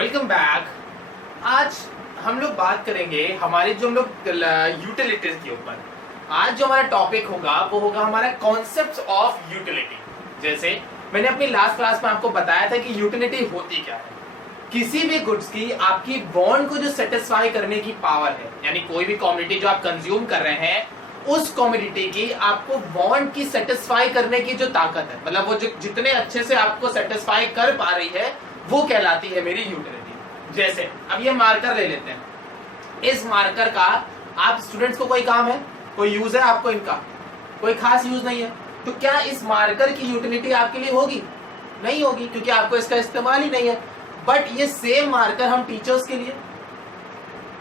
Welcome back. आज हम लोग बात करेंगे हमारे जो हम लोग यूटिलिटीज के ऊपर। आज जो हमारा टॉपिक होगा वो होगा हमारा कॉन्सेप्ट्स ऑफ यूटिलिटी। जैसे मैंने अपनी लास्ट क्लास में आपको बताया था कि यूटिलिटी होती क्या है। किसी भी गुड्स की आपकी वांट को जो सेटिस्फाई करने की पावर है, यानी कोई भी कमोडिटी जो आप कंज्यूम कर रहे हैं उस कमोडिटी की आपको वांट की सेटिस्फाई करने की जो ताकत है, मतलब वो जो जितने अच्छे से आपको सेटिस्फाई कर पा रही है वो कहलाती है मेरी यूटिलिटी। जैसे अब ये मार्कर ले लेते हैं, इस मार्कर का आप स्टूडेंट्स को कोई काम है, कोई यूज है आपको, इनका कोई खास यूज नहीं है, तो क्या इस मार्कर की यूटिलिटी आपके लिए होगी? नहीं होगी, क्योंकि आपको इसका इस्तेमाल ही नहीं है। बट ये सेम मार्कर हम टीचर्स के लिए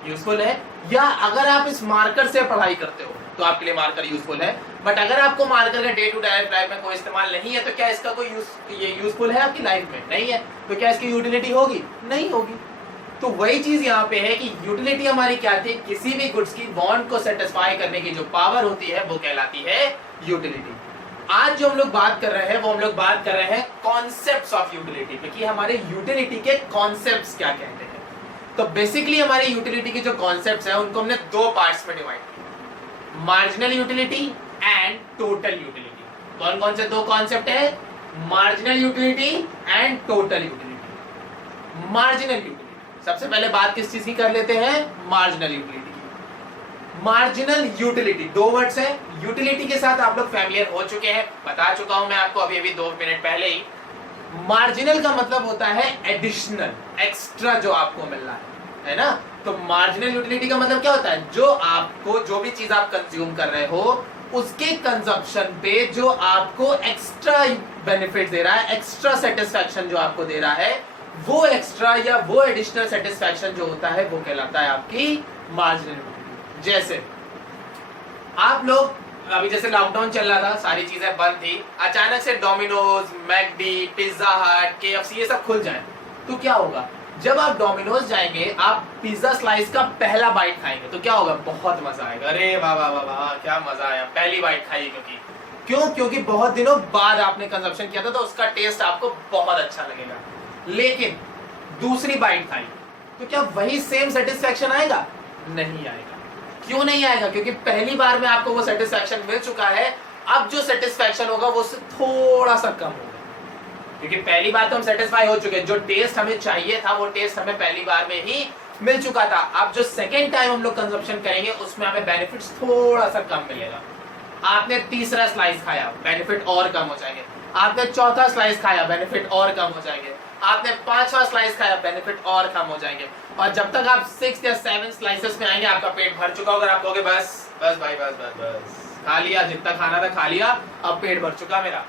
यूजफुल है, या अगर आप इस मार्कर से पढ़ाई करते हो तो आपके लिए मार्कर यूजफुल है। बट अगर आपको मार्कर का डे टू डे लाइफ में कोई इस्तेमाल नहीं है तो क्या इसका कोई यूजफुल है आपकी लाइफ में? नहीं है, तो क्या इसकी यूटिलिटी होगी? नहीं होगी। तो वही चीज यहाँ पे है कि यूटिलिटी हमारी क्या थी, किसी भी गुड्स की वांट को सेटिस्फाई करने की जो पावर होती है वो कहलाती है यूटिलिटी। आज जो हम लोग बात कर रहे हैं वो हम लोग बात कर रहे हैं कॉन्सेप्ट्स ऑफ यूटिलिटी पे, कि हमारे यूटिलिटी के कॉन्सेप्ट्स क्या कहते हैं। तो बेसिकली हमारे यूटिलिटी के जो कॉन्सेप्ट्स हैं उनको हमने दो पार्ट्स में डिवाइड किया, marginal utility and total utility. कौन कौन से दो कॉन्सेप्ट है? Marginal utility and total utility. Marginal utility, सबसे पहले बात किस चीज की कर लेते हैं? मार्जिनल यूटिलिटी की। मार्जिनल यूटिलिटी दो वर्ड्स है, यूटिलिटी के साथ आप लोग फैमिलियर हो चुके हैं, बता चुका हूं मैं आपको अभी 2 मिनट पहले ही। मार्जिनल का मतलब होता है एडिशनल, एक्स्ट्रा जो आपको मिल रहा है ना। तो मार्जिनल यूटिलिटी का मतलब क्या होता है? जो आपको जो भी चीज आप कंज्यूम कर रहे हो उसके कंजप्शन पे जो आपको एक्स्ट्रा बेनिफिट दे रहा है, एक्स्ट्रा सेटिस्फैक्शन जो आपको दे रहा है, वो एक्स्ट्रा या वो एडिशनल सेटिस्फैक्शन जो होता है वो कहलाता है आपकी मार्जिनल यूटिलिटी। जैसे आप लोग अभी जैसे लॉकडाउन चल रहा था, सारी चीजें बंद थी, अचानक से डोमिनोज, मैकडी, पिज्जा हट, केएफसी ये सब खुल जाए तो क्या होगा? जब आप डोमिनोज जाएंगे, आप पिज्जा स्लाइस का पहला बाइट खाएंगे तो क्या होगा? बहुत मजा आएगा, अरे वाह वाह वाह वाह क्या मजा आया, पहली बाइट खाई। क्योंकि बहुत दिनों बाद आपने कंजप्शन किया था तो उसका टेस्ट आपको बहुत अच्छा लगेगा। लेकिन दूसरी बाइट खाई तो क्या वही सेम सेटिस्फैक्शन आएगा? नहीं आएगा। क्यों नहीं आएगा? क्योंकि पहली बार में आपको वो सेटिस्फैक्शन मिल चुका है, अब जो सेटिस्फैक्शन होगा वो उससे थोड़ा सा कम होगा, क्योंकि पहली बार तो हम सेटिस्फाई हो चुके हैं, जो टेस्ट हमें चाहिए था वो टेस्ट हमें पहली बार में ही मिल चुका था। अब जो सेकेंड टाइम हम लोग कंजप्शन करेंगे उसमें हमें बेनिफिट्स थोड़ा सा कम मिलेगा। आपने तीसरा स्लाइस खाया, बेनिफिट और कम हो जाएंगे। आपने चौथा स्लाइस खाया, बेनिफिट और कम हो जाएंगे। आपने पांचवा स्लाइस खाया, बेनिफिट और कम हो जाएंगे। और जब तक आप 6 या 7 स्लाइसेस में आएंगे आपका पेट भर चुका होगा, आप कहोगे बस बस भाई बस खा लिया, जितना खाना था खा लिया, अब पेट भर चुका मेरा।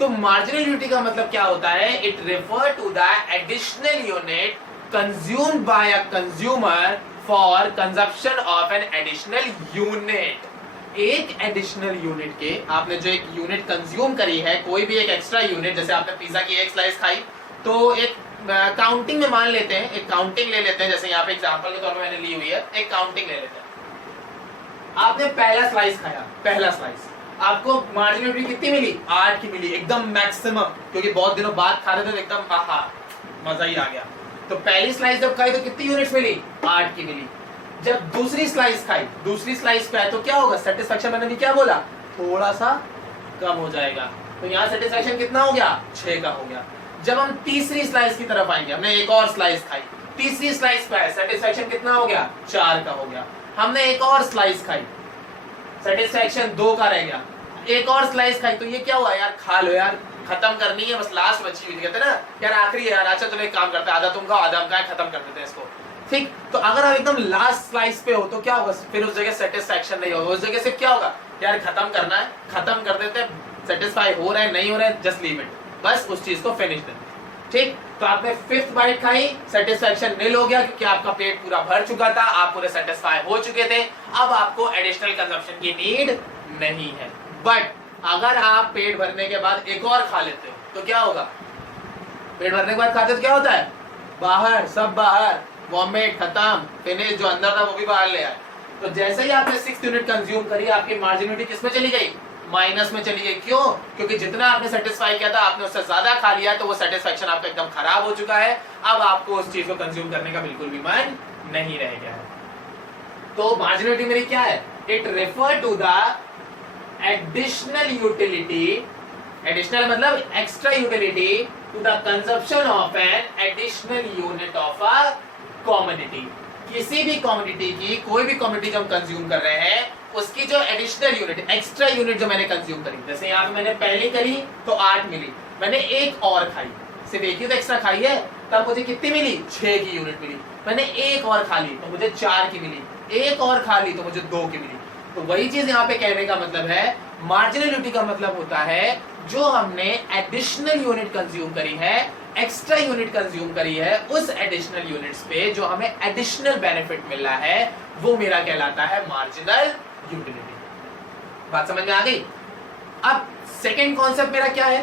तो मार्जिनल यूटिलिटी का मतलब क्या होता है? It refer to the additional unit consumed by a consumer for consumption of an additional unit. एक एडिशनल यूनिट के, आपने जो एक यूनिट कंज्यूम करी है, कोई भी एक एक्स्ट्रा यूनिट, जैसे आपने पिज्जा की एक स्लाइस खाई तो एक काउंटिंग में मान लेते हैं, एक काउंटिंग ले लेते हैं, जैसे यहाँ पे एग्जांपल के तौर पे मैंने ली हुई है, एक काउंटिंग ले लेते हैं। आपने पहला स्लाइस खाया, पहला स्लाइस, आपको मार्जिनल यूटिलिटी कितनी मिली? 8 की मिली, एकदम मैक्सिमम, क्योंकि बहुत दिनों बाद खा रहे थे तो एकदम आहा मजा ही आ गया। तो पहली स्लाइस जब खाई तो कितनी यूनिट्स मिली? 8 की मिली। जब दूसरी स्लाइस खाई, दूसरी स्लाइस पे आए तो क्या होगा? सेटिस्फैक्शन मैंने भी क्या बोला? थोड़ा सा कम हो जाएगा। तो यहाँ सेटिस्फैक्शन कितना हो गया? 6 का हो गया। जब हम तीसरी स्लाइस की तरफ आएंगे, हमने एक और स्लाइस खाई, तीसरी स्लाइस पे आए, सेटिस्फैक्शन कितना हो गया? 4 का हो गया। हमने एक और स्लाइस खाई, सेटिस्फैक्शन 2 का रह गया। एक और स्लाइस खाई तो ये क्या हुआ? यार खा लो यार, खत्म करनी है, बस लास्ट बची हुई, कहते ना यार आखिरी है यार, अच्छा चलो एक काम करते हैं, आधा तुम खाओ आधा हम खाएं, खत्म कर देते हैं इसको। ठीक, तो अगर आप एकदम लास्ट स्लाइस पे हो तो क्या होगा? फिर उस जगह सेटिस्फैक्शन नहीं होगा, उस जगह से क्या होगा? यार खत्म करना है, खत्म कर देते हैं, सेटिस्फाई हो रहा है नहीं हो रहा है, जस्ट लीव इट, बस उस चीज को फिनिश देते। ठीक, तो आपने 5th बाइट खाई, सेटिस्फैक्शन नील हो गया क्योंकि आपका पेट पूरा भर चुका था, आप पूरे सेटिस्फाई हो चुके थे, अब आपको एडिशनल कंजप्शन की नीड नहीं है। बट अगर आप पेट भरने के बाद एक और खा लेते हो तो क्या होगा? पेट भरने के बाद खाते तो क्या होता है? बाहर, सब बाहर, वॉमिट खत्म, फिनिश, जो अंदर था वो भी बाहर ले आए। तो जैसे ही आपने 6th यूनिट कंज्यूम करी, आपकी मार्जिनल यूटिलिटी किसमें चली गई? माइनस में चली गई। क्यों? क्योंकि जितना आपने सेटिस्फाई किया था आपने उससे ज्यादा खा लिया, तो वो सेटिस्फेक्शन आपका एकदम खराब हो चुका है। अब आपको उस चीज को कंज्यूम करने का बिल्कुल भी मन नहीं रह गया है। तो मार्जिनलिटी मेरी क्या है? It refer to the additional utility, additional मतलब extra utility, to the consumption of an additional unit of a commodity. किसी भी कमोडिटी की, कोई भी कमोडिटी जो हम कंज्यूम कर रहे हैं उसकी जो एडिशनल यूनिट, एक्स्ट्रा यूनिट जो मैंने कंज्यूम करी, जैसे यहाँ पे मैंने पहली करी तो 8 मिली, मैंने एक और खाई, सिर्फ एक ही तो एक्स्ट्रा खाई है, तब मुझे कितनी मिली? 6 की यूनिट मिली। मैंने एक और खा ली तो मुझे 4 की मिली, एक और खा ली तो मुझे 2 की मिली। तो वही चीज यहाँ पे कहने का मतलब है, मार्जिनलिटी का मतलब होता है जो हमने एडिशनल यूनिट कंज्यूम करी है, एक्स्ट्रा यूनिट कंज्यूम करी है, उस एडिशनल यूनिट्स पे जो हमें एडिशनल बेनिफिट मिल रहा है, वो मेरा कहलाता है मार्जिनल यूटिलिटी। बात समझ में आ गई? अब सेकेंड कॉन्सेप्ट मेरा क्या है?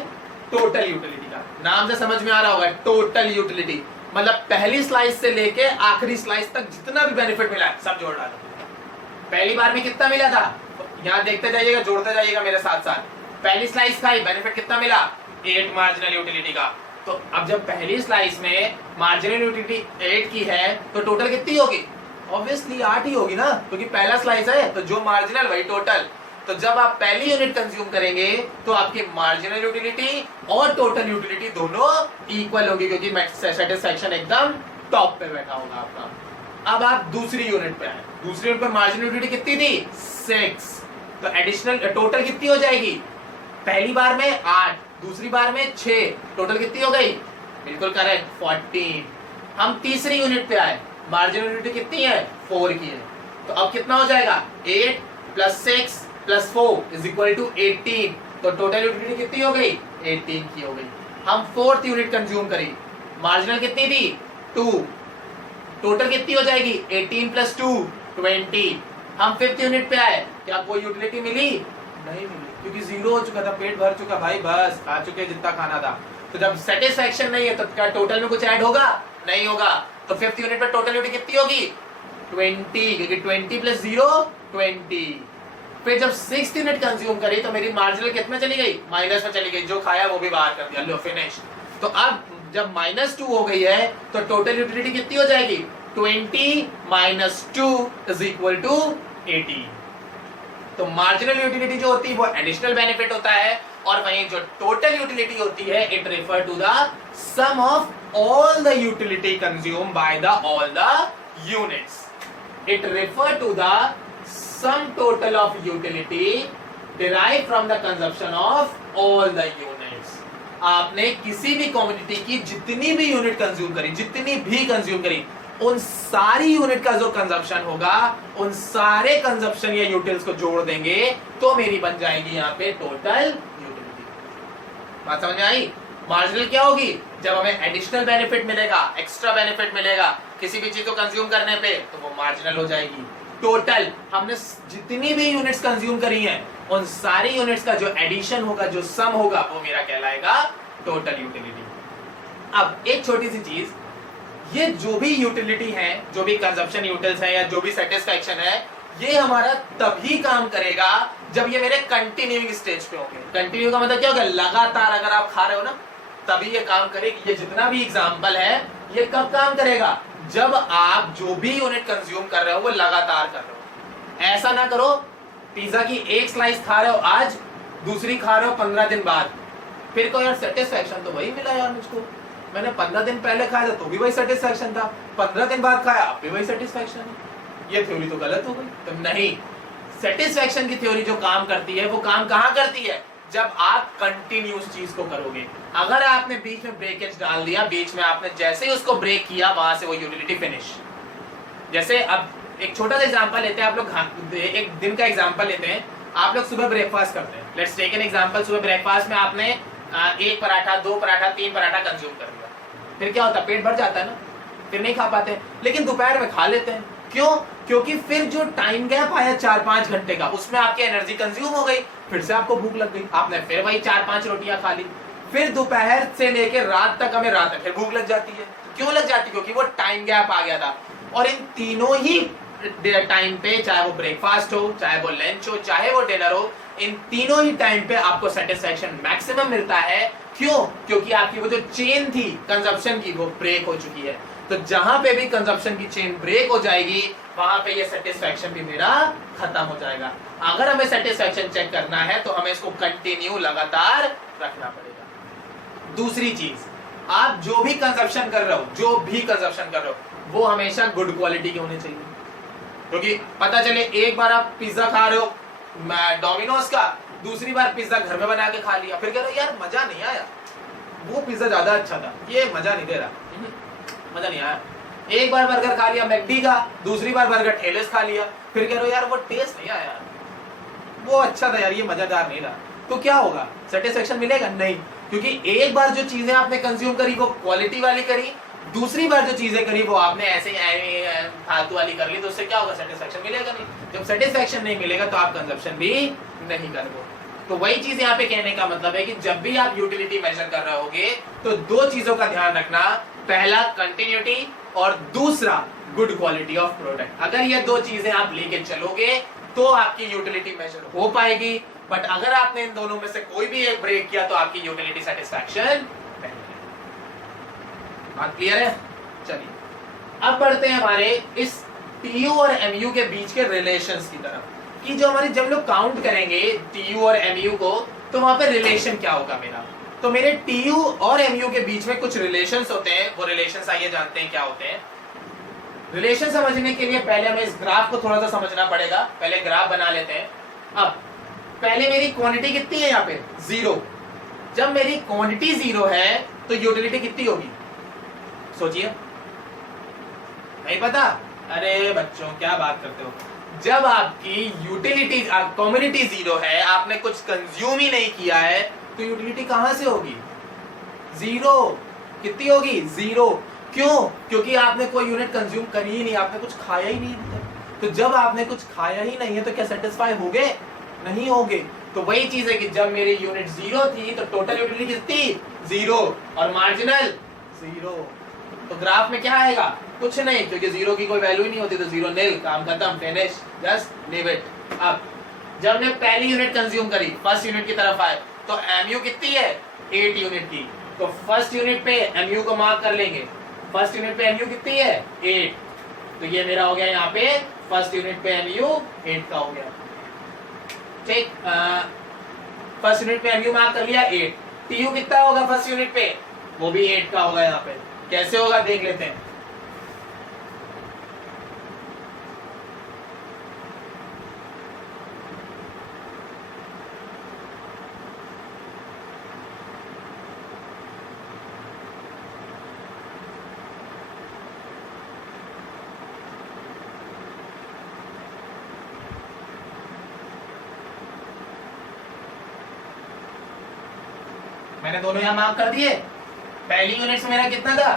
टोटल यूटिलिटी का। नाम से समझ में आ रहा होगा, टोटल यूटिलिटी मतलब पहली स्लाइस से लेके आखिरी स्लाइस तक जितना भी बेनिफिट मिला है सब जोड़ डालो। पहली बार में कितना मिला था? यहां देखते जाइएगा, जोड़ते जाइएगा मेरे साथ साथ। पहली स्लाइस खाई, बेनिफिट कितना मिला? 8 मार्जिनल यूटिलिटी का। तो अब जब पहली स्लाइस में मार्जिनल यूटिलिटी 8 की है तो टोटल कितनी होगी? ऑब्वियसली 8 ही होगी ना, क्योंकि पहला स्लाइस है तो जो मार्जिनल वही टोटल। तो जब आप पहली यूनिट कंज्यूम करेंगे तो आपकी मार्जिनल यूटिलिटी और टोटल यूटिलिटी दोनों इक्वल होगी, क्योंकि सेटिस्फैक्शन एकदम टॉप पे बैठा होगा आपका। अब आप दूसरी यूनिट पे आए, दूसरी यूनिट पे मार्जिनल यूटिलिटी कितनी थी? 6। तो एडिशनल टोटल कितनी हो जाएगी? पहली बार में 8, दूसरी बार में 6, टोटल कितनी हो गई? बिल्कुल करेक्ट, 14। हम तीसरी यूनिट पे आए, मार्जिनल यूटिलिटी कितनी है? 4 की है। तो अब कितना हो जाएगा? 8 + 6 + 4 = 18। तो टोटल यूटिलिटी कितनी हो गई? 18 की हो गई। हम फोर्थ यूनिट कंज्यूम करी, मार्जिनल कितनी थी? 2, टोटल कितनी हो जाएगी? 18 + 2 20। हम फिफ्थ यूनिट पे आए, क्या कोई यूटिलिटी मिली? नहीं मिली, क्योंकि 0 हो चुका था, पेट भर चुका भाई, बस खा चुके जितना खाना था। तो जब सेटिस्फैक्शन नहीं है तो क्या टोटल में कुछ ऐड होगा? नहीं होगा। तो फिफ्थ यूनिट पे टोटल यूटिलिटी कितनी होगी? 20, क्योंकि 20 + 0 20। फिर जब सिक्स्थ यूनिट कंज्यूम करी तो मेरी मार्जिनल कितना चली गई? माइनस में चली गई, जो खाया वो भी बाहर कर दिया, लो फिनिश। तो अब जब -2 हो गई है तो टोटल यूटिलिटी कितनी हो जाएगी? 20 - 2 = 80। तो मार्जिनल यूटिलिटी जो होती है वो एडिशनल बेनिफिट होता है, और वहीं जो टोटल यूटिलिटी होती है it refer to the sum of all the utility consume by the all the units. It refer to the sum total of utility derived from the consumption of all the units। आपने किसी भी commodity की जितनी भी unit consume करी, जितनी भी consume करी, उन सारी यूनिट का जो कंजप्शन होगा, उन सारे कंजप्शन या यूटिल्स को जोड़ देंगे तो मेरी बन जाएगी यहाँ पे टोटल यूटिलिटी। बात समझ में आई? मार्जिनल क्या होगी? जब हमें एडिशनल बेनिफिट मिलेगा, एक्स्ट्रा बेनिफिट मिलेगा किसी भी चीज को कंज्यूम करने पे, तो वो मार्जिनल हो जाएगी। टोटल हमने जितनी भी यूनिट्स कंज्यूम करी हैं उन सारी यूनिट्स का जो एडिशन होगा, जो सम होगा, वो मेरा कहलाएगा टोटल यूटिलिटी। अब एक छोटी सी चीज, ये जो भी यूटिलिटी है, जो भी कंजप्शन यूटिल्स है या जो भी सेटिस्फैक्शन है, ये हमारा तभी काम करेगा जब ये मेरे कंटिन्यूइंग स्टेज पे होंगे। कंटिन्यू का मतलब क्या होगा? लगातार अगर आप खा रहे हो ना तभी ये काम करेगी। ये जितना भी एग्जांपल है ये कब काम करेगा? जब आप जो भी यूनिट कंज्यूम कर रहे हो वो लगातार कर रहे हो। ऐसा ना करो पिज्जा की एक स्लाइस खा रहे हो आज, दूसरी खा रहे हो 15 दिन बाद, फिर कहो यार सेटिस्फैक्शन तो वही मिला यार मुझको, मैंने 15 दिन पहले खाया था तो भी वही सेटिस्फैक्शन था, 15 दिन बाद खाया अब भी वही सेटिस्फैक्शन है। ये थ्योरी तो गलत हो गई। तो नहीं, सेटिस्फैक्शन की थ्योरी जो काम करती है वो काम कहां करती है? जब आप कंटिन्यूस चीज को करोगे। अगर आपने बीच में ब्रेकेज डाल दिया, बीच में आपने जैसे ही उसको ब्रेक किया वहां से वो यूटिलिटी फिनिश। जैसे अब एक छोटा सा एग्जांपल लेते हैं, आप लोग एक दिन का एग्जांपल लेते हैं। आप लोग सुबह ब्रेकफास्ट करते हैं, लेट्स टेक एन एग्जांपल। सुबह ब्रेकफास्ट में आपने 1 पराठा, 2 पराठा, 3 पराठा कंज्यूम कर लिया, फिर क्या होता है? पेट भर जाता है ना, फिर नहीं खा पाते। लेकिन दोपहर में खा लेते हैं, क्यों? क्योंकि फिर जो टाइम गैप आया 4-5 घंटे का, उसमें आपकी एनर्जी कंज्यूम हो गई, फिर से आपको भूख लग गई, आपने फिर वही 4-5 रोटियां खा ली, फिर दोपहर से लेकर रात तक हमें रात में फिर भूख लग जाती है। क्यों लग जाती है? क्योंकि वो टाइम गैप आ गया था। और इन तीनों ही टाइम पे, चाहे वो ब्रेकफास्ट हो, चाहे वो लंच हो, चाहे वो डिनर हो, इन तीनों ही टाइम पे आपको सेटिस्फैक्शन मैक्सिमम मिलता है। क्यों? क्योंकि आपकी वो जो चेन थी कंजप्शन की वो ब्रेक हो चुकी है। तो जहां पे भी कंजप्शन की चेन ब्रेक हो जाएगी वहां पे ये सेटिस्फैक्शन भी मेरा खत्म हो जाएगा। अगर हमें सेटिस्फैक्शन चेक करना है तो हमें इसको कंटिन्यू लगातार रखना पड़ेगा। दूसरी चीज, आप जो भी कंजप्शन कर रहे हो वो हमेशा गुड क्वालिटी के होने चाहिए। क्योंकि पता चले एक बार आप पिज्जा खा रहे हो डोमिनोज का, दूसरी बार पिज्जा घर में बना के खा लिया, फिर कह रहे हो यार मजा नहीं आया, वो पिज्जा ज्यादा अच्छा था, ये मजा नहीं दे रहा, मजा नहीं आया। एक बार बर्गर खा लिया मैकडी का, दूसरी बार बर्गर ठेले से खा लिया, फिर कह रहे हो यार वो टेस्ट नहीं आया, वो अच्छा था यार, ये मजेदार नहीं रहा। तो क्या होगा? सेटिस्फेक्शन मिलेगा नहीं, क्योंकि एक बार जो चीजें आपने कंज्यूम करी वो क्वालिटी वाली करी, दूसरी बार जो चीजें करी वो आपने ऐसे फालतू वाली कर ली, तो उससे क्या होगा? सेटिस्फेक्शन मिलेगा नहीं। जब सेटिस्फेक्शन नहीं मिलेगा तो आप कंजप्शन भी नहीं करोगे। तो वही चीज यहाँ पे कहने का मतलब है कि जब भी आप यूटिलिटी मेजर कर रहे होगे तो दो चीजों का ध्यान रखना, पहला कंटिन्यूटी और दूसरा गुड क्वालिटी ऑफ प्रोडक्ट। अगर ये दो चीजें आप लेके चलोगे तो आपकी यूटिलिटी मेजर हो पाएगी। बट अगर आपने इन दोनों में से कोई भी एक ब्रेक किया तो आपकी यूटिलिटी सेटिस्फैक्शन नहीं है। बात क्लियर है? चलिए अब बढ़ते हैं हमारे इस टीयू और एमयू के बीच के रिलेशंस की तरफ, कि जो हमारी जब लोग काउंट करेंगे टीयू और एमयू को तो वहां पे रिलेशन क्या होगा मेरा। तो मेरे टीयू और एमयू के बीच में कुछ रिलेशंस होते हैं, वो रिलेशंस आइए जानते हैं क्या होते हैं। रिलेशन समझने के लिए पहले हमें इस ग्राफ को थोड़ा सा समझना पड़ेगा। पहले ग्राफ बना लेते हैं। अब पहले मेरी क्वांटिटी कितनी है यहाँ पे? 0। जब मेरी क्वांटिटी 0 है तो यूटिलिटी कितनी होगी? सोचिए, नहीं पता? अरे बच्चों क्या बात करते हो। जब आपकी यूटिलिटी कम्युनिटी 0 है, आपने कुछ कंज्यूम ही नहीं किया है, तो यूटिलिटी कहां से होगी? 0। कितनी होगी? 0। क्यों? क्योंकि आपने कोई यूनिट कंज्यूम करी ही नहीं, आपने कुछ खाया ही नहीं है। तो जब आपने कुछ खाया ही नहीं है तो क्या सेटिस्फाई होगे? नहीं होगे। तो वही चीज है कि जब मेरी यूनिट 0 थी तो टोटल यूटिलिटी कितनी? 0 और मार्जिनल 0। तो ग्राफ में क्या आएगा? कुछ नहीं, क्योंकि 0 की कोई वैल्यू ही नहीं होती, तो 0 नील, काम खत्म, फिनिश, जस्ट लीव इट। अब जब मैं पहली यूनिट कंज्यूम करी, फर्स्ट यूनिट की तरफ आए, तो एमयू कितनी है? 8 यूनिट की। तो फर्स्ट यूनिट पे एमयू को मार्क कर लेंगे। फर्स्ट यूनिट पे एमयू कितनी है? 8। तो ये मेरा हो गया यहाँ पे फर्स्ट यूनिट पे एमयू 8 का हो गया। ठीक, फर्स्ट यूनिट पे एमयू मार्क कर लिया 8। टीयू कितना होगा फर्स्ट यूनिट पे? वो भी 8 का होगा। यहाँ पे कैसे होगा देख लेते हैं। मैंने दोनों यहां मार्क कर दिए। पहली यूनिट से मेरा कितना था?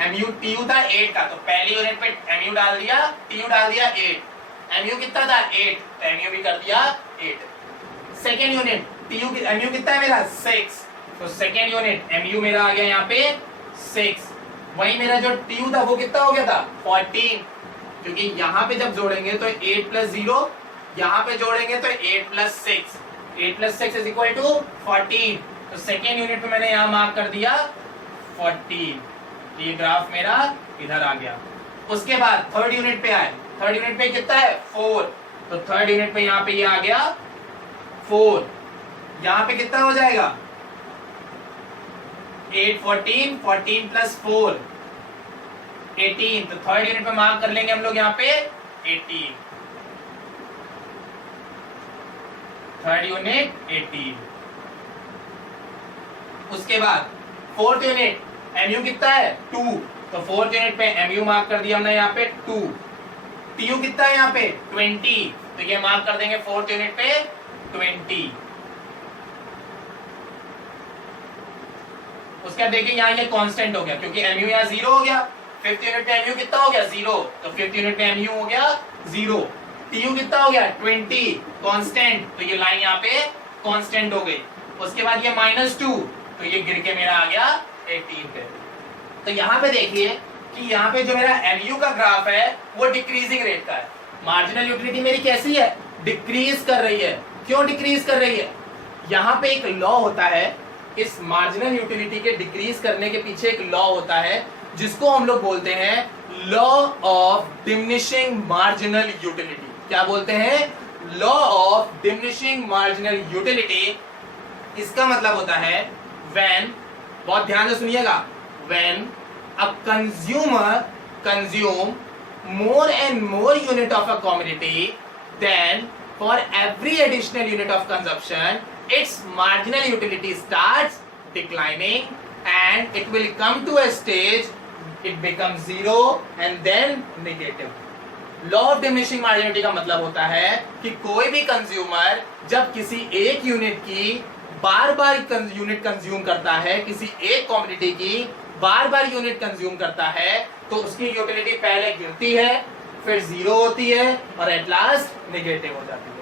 एमयू टीयू था 8 का, तो पहली यूनिट पे एमयू डाल दिया, टीयू डाल दिया 8। एमयू कितना था? 8, तो एमयू भी कर दिया 8। सेकेंड यूनिट टीयू की एमयू कितना है मेरा? 6। तो सेकेंड यूनिट एमयू मेरा आ गया यहाँ पे 6। वही मेरा जो टीयू था वो कितना हो गया था? 14। क्योंकि यहाँ पे जब जोड़ेंगे तो 8 + 0, यहाँ पे जोड़ेंगे तो 8 + 6, 8 + 6 = 14। तो सेकेंड यूनिट पे मैंने यहाँ मार्क कर दिया 14। ये ग्राफ मेरा इधर आ गया। उसके बाद थर्ड यूनिट पे आए। थर्ड यूनिट पे कितना है? 4। तो थर्ड यूनिट पे यहाँ पे ये आ गया 4। यहाँ पे कितना हो जाएगा? 8 14, 14 + 4 18। तो थर्ड यूनिट पे मार्क कर लेंगे हम लोग यहाँ पे 18। Third unit 18। उसके बाद फोर्थ यूनिट एमयू कितना है? 2। तो फोर्थ यूनिट पे एमयू मार्क कर दिया हमने यहाँ पे 2। टीयू कितना है यहाँ पे? 20। तो ये मार्क कर देंगे फोर्थ यूनिट पे 20। उसका देखिए यहाँ ये कांस्टेंट हो गया क्योंकि एमयू यहाँ 0 हो गया। फिफ्थ यूनिट पे एमयू कितना हो गया? 0। तो फिफ्थ यूनिट पे एमयू हो गया 0। टीयू कितना हो गया? 20 कांस्टेंट। तो ये लाइन यहाँ पे कांस्टेंट हो गई। उसके बाद ये -2, तो ये गिर के मेरा आ गया 18 पे। तो यहाँ पे देखिए कि यहाँ पे जो मेरा एमयू का ग्राफ है वो डिक्रीजिंग रेट का है। मार्जिनल यूटिलिटी मेरी कैसी है? डिक्रीज कर रही है। क्यों डिक्रीज कर रही है? यहाँ पे एक लॉ होता है, इस मार्जिनल यूटिलिटी के डिक्रीज करने के पीछे एक लॉ होता है जिसको हम लोग बोलते हैं law of diminishing marginal utility. क्या बोलते हैं? Law of diminishing marginal utility. इसका मतलब होता है व्हेन, बहुत ध्यान से सुनिएगा, when a consumer consume more and more unit of a commodity, then for every additional unit of consumption its marginal utility starts declining and it will come to a stage it becomes zero and then negative. Law of diminishing marginality का मतलब होता है कि कोई भी consumer जब किसी एक यूनिट की बार बार यूनिट कंज्यूम करता है, किसी एक कमोडिटी की बार बार यूनिट कंज्यूम करता है, तो उसकी यूटिलिटी पहले गिरती है, फिर जीरो होती है और एट लास्ट नेगेटिव हो जाती है।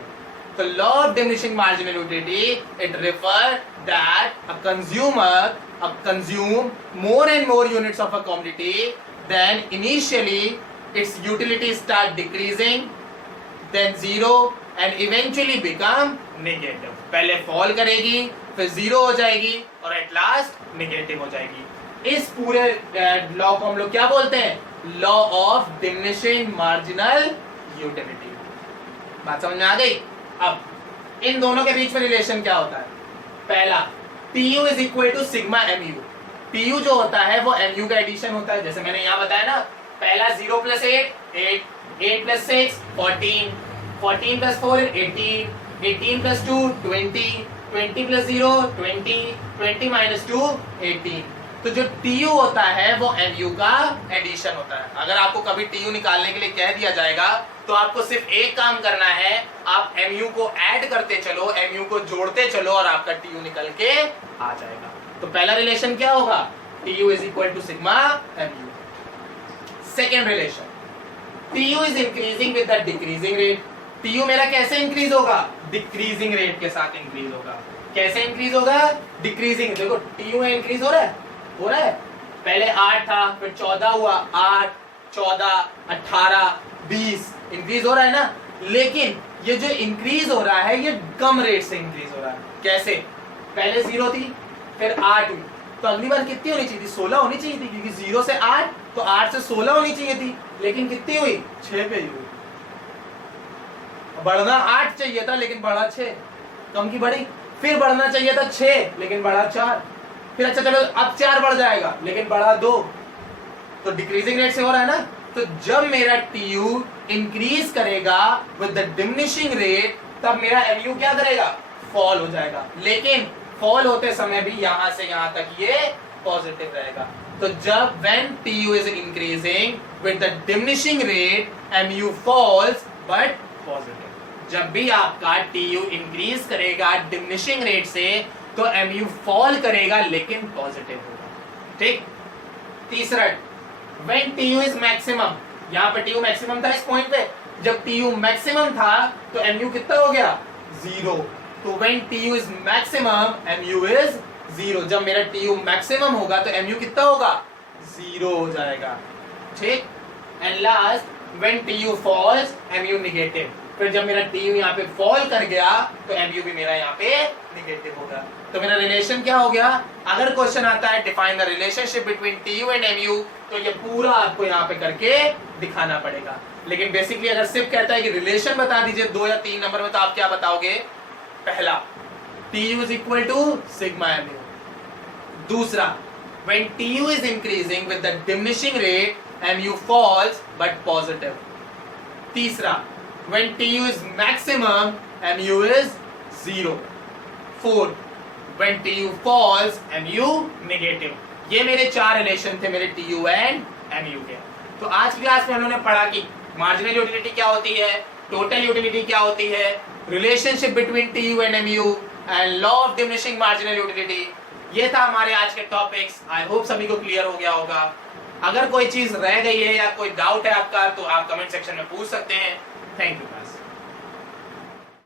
तो law of diminishing marginal utility it refer that a consumer consume more and more units of a commodity, then initially its utility start decreasing, then zero and eventually become negative. पहले fall करेगी, फिर zero हो जाएगी और at last negative हो जाएगी। इस पूरे लॉ को हम लोग क्या बोलते हैं? Law of diminishing marginal utility. बात समझ में आ गई? अब इन दोनों के बीच में रिलेशन क्या होता है? पहला, TU is equal to sigma MU। TU जो होता है वो MU का एडिशन होता है, जैसे मैंने यहाँ बताया ना, पहला 0 + 8 8 8 + 6 14 14 + 4 18 18 + 2 20 20 + 0 20 20 - 2 18। तो जो TU होता है वो MU का एडिशन होता है। अगर आपको कभी TU निकालने के लिए कह दिया जाएगा तो आपको सिर्फ एक काम करना है, आप MU को ऐड करते चलो, MU को जोड़ते चलो और आपका TU निकल के आ जाएगा। तो पहला रिलेशन क्या होगा? TU is equal to sigma MU। Second relation, TU is increasing with the decreasing rate. TU मेरा कैसे इंक्रीज होगा? डिक्रीजिंग रेट के साथ इंक्रीज होगा। कैसे इंक्रीज होगा? डिक्रीजिंग। देखो TU में इंक्रीज हो रहा है, हो रहा है। पहले 8 था, फिर 14 हुआ, 8 14 18 20 इंक्रीज हो रहा है ना। लेकिन ये जो इंक्रीज हो रहा है ये कम रेट से इंक्रीज हो रहा है। कैसे? पहले 0 थी, फिर 8 हुई, तो अगली बार कितनी होनी चाहिए थी? 16 होनी चाहिए थी, क्योंकि 0 से 8 तो 8 से 16 होनी चाहिए थी, लेकिन कितनी हुई? 6 पे ही हुई। बढ़ना 8 चाहिए था लेकिन बढ़ा 6, कम की बढ़ी। फिर बढ़ना चाहिए था 6 लेकिन बढ़ा 4, फिर अच्छा चलो अब 4 बढ़ जाएगा लेकिन बढ़ा 2। तो डिक्रीजिंग रेट से हो रहा है ना। तो जब मेरा TU इंक्रीज करेगा विद द डिमिनिशिंग रेट, तब मेरा MU क्या करेगा? फॉल हो जाएगा। लेकिन फॉल होते समय भी यहां से यहां तक ये पॉजिटिव रहेगा। तो जब when TU is increasing with the diminishing rate, MU falls but positive। जब भी आपका TU इंक्रीज करेगा डिमिनिशिंग रेट से तो MU फॉल करेगा लेकिन पॉजिटिव होगा। ठीक। तीसरा, when TU is maximum, यहाँ पे TU मैक्सिमम था इस पॉइंट पे, जब TU मैक्सिमम था तो MU कितना हो गया? 0। तो when TU is maximum, MU is 0। जब मेरा TU मैक्सिमम होगा तो MU कितना होगा? 0 हो जाएगा। ठीक। And last, when TU falls, MU negative. फिर जब मेरा TU यहाँ पे फॉल कर गया तो MU भी मेरा यहाँ पे नेगेटिव होगा। तो मेरा रिलेशन क्या हो गया? अगर क्वेश्चन आता है define the relationship between TU and MU, तो ये पूरा आपको यहाँ पे करके दिखाना पड़ेगा। लेकिन बेसिकली अगर सिर्फ कहता है कि रिलेशन बता दीजिए 2 या 3 नंबर में, तो आप क्या बताओगे? पहला, TU is equal to sigma MU। दूसरा, when TU is increasing with the diminishing rate, MU falls but positive। तीसरा, when TU is maximum, MU is 0। Fourth, when TU falls, MU negative। ये मेरे 4 रिलेशन थे मेरे TU and MU के। तो आज की क्लास में हम लोगों ने पढ़ा कि मार्जिनल यूटिलिटी क्या होती है, टोटल यूटिलिटी क्या होती है, relationship between TU and MU and law of diminishing marginal utility. ये था हमारे आज के टॉपिक्स। आई होप सभी को क्लियर हो गया होगा। अगर कोई चीज रह गई है या कोई डाउट है आपका तो आप कमेंट सेक्शन में पूछ सकते हैं। Thank you.